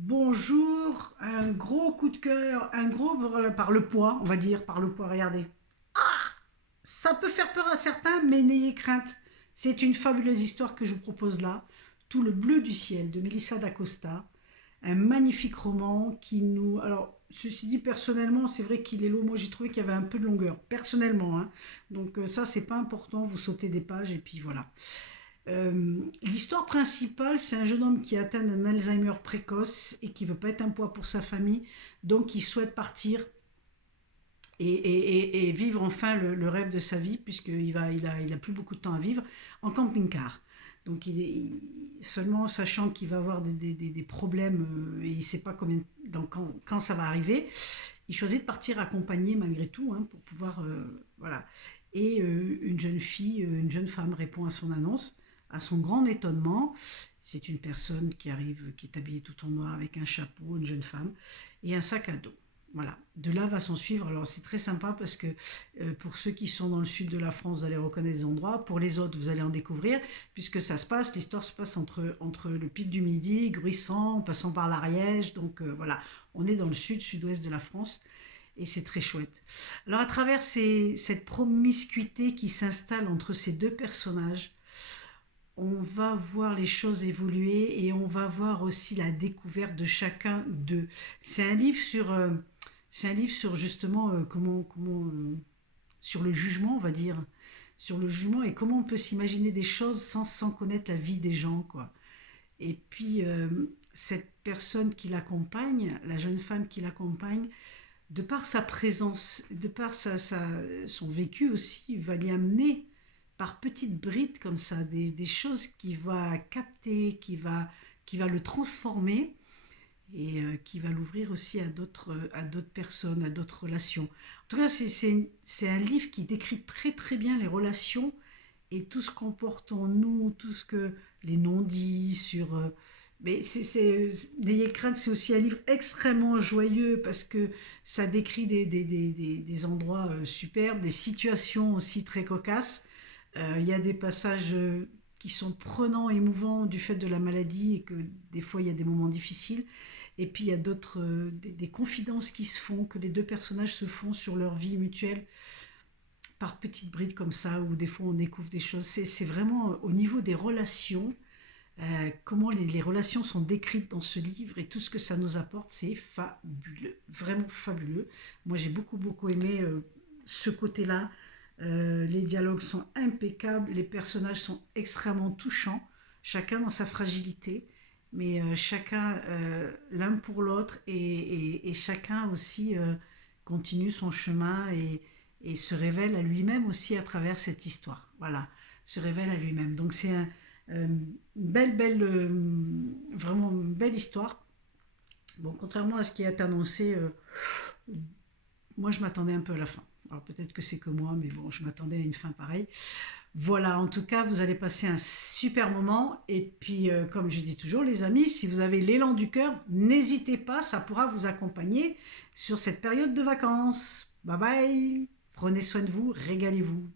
Bonjour, un gros coup de cœur, un gros par le poids, on va dire, par le poids, regardez. Ça peut faire peur à certains, mais n'ayez crainte. C'est une fabuleuse histoire que je vous propose là. Tout le bleu du ciel de Melissa d'Acosta. Un magnifique roman qui nous... Alors, ceci dit, personnellement, c'est vrai qu'il est long. Moi, j'ai trouvé qu'il y avait un peu de longueur, personnellement, hein. Donc ça, c'est pas important, vous sautez des pages et puis voilà. L'histoire principale, c'est un jeune homme qui est atteint d'un Alzheimer précoce et qui veut pas être un poids pour sa famille, donc il souhaite partir et vivre enfin le rêve de sa vie, puisqu'il a plus beaucoup de temps à vivre, en camping-car. Donc seulement sachant qu'il va avoir des problèmes et il ne sait pas quand ça va arriver, il choisit de partir accompagné malgré tout, hein, pour pouvoir... voilà. Et une jeune fille, une jeune femme répond à son annonce. À son grand étonnement, c'est une personne qui arrive, qui est habillée tout en noir avec un chapeau, une jeune femme, et un sac à dos. Voilà. De là va s'en suivre. Alors c'est très sympa parce que pour ceux qui sont dans le sud de la France, vous allez reconnaître des endroits. Pour les autres, vous allez en découvrir, puisque l'histoire se passe entre le pic du Midi, Gruissant, en passant par l'Ariège. Donc voilà, on est dans le sud-ouest de la France et c'est très chouette. Alors à travers cette promiscuité qui s'installe entre ces deux personnages, on va voir les choses évoluer et on va voir aussi la découverte de chacun d'eux. C'est un livre sur justement sur le jugement, on va dire, sur le jugement et comment on peut s'imaginer des choses sans connaître la vie des gens, quoi. Et puis cette personne qui l'accompagne, la jeune femme qui l'accompagne, de par sa présence, de par son vécu aussi, va l'y amener par petites brides comme ça, des choses qu'il va capter, qui va le transformer et qui va l'ouvrir aussi à d'autres personnes, à d'autres relations. En tout cas, c'est un livre qui décrit très très bien les relations et tout ce qu'on porte en nous, tout ce que les non-dits sur... mais N'ayez crainte, c'est aussi un livre extrêmement joyeux parce que ça décrit des endroits superbes, des situations aussi très cocasses. Il y a des passages qui sont prenants, émouvants du fait de la maladie et que des fois il y a des moments difficiles. Et puis il y a des confidences qui se font, que les deux personnages se font sur leur vie mutuelle par petites brides comme ça, où des fois on découvre des choses. C'est vraiment au niveau des relations, comment les relations sont décrites dans ce livre et tout ce que ça nous apporte, c'est fabuleux, vraiment fabuleux. Moi j'ai beaucoup aimé ce côté-là. Les dialogues sont impeccables, les personnages sont extrêmement touchants, chacun dans sa fragilité, mais chacun l'un pour l'autre et chacun aussi continue son chemin et se révèle à lui-même aussi à travers cette histoire. Voilà, se révèle à lui-même. Donc c'est vraiment une belle histoire. Bon, contrairement à ce qui est annoncé, moi je m'attendais un peu à la fin. Alors peut-être que c'est que moi, mais bon, je m'attendais à une fin pareille. Voilà, en tout cas, vous allez passer un super moment. Et puis, comme je dis toujours, les amis, si vous avez l'élan du cœur, n'hésitez pas, ça pourra vous accompagner sur cette période de vacances. Bye bye, prenez soin de vous, régalez-vous.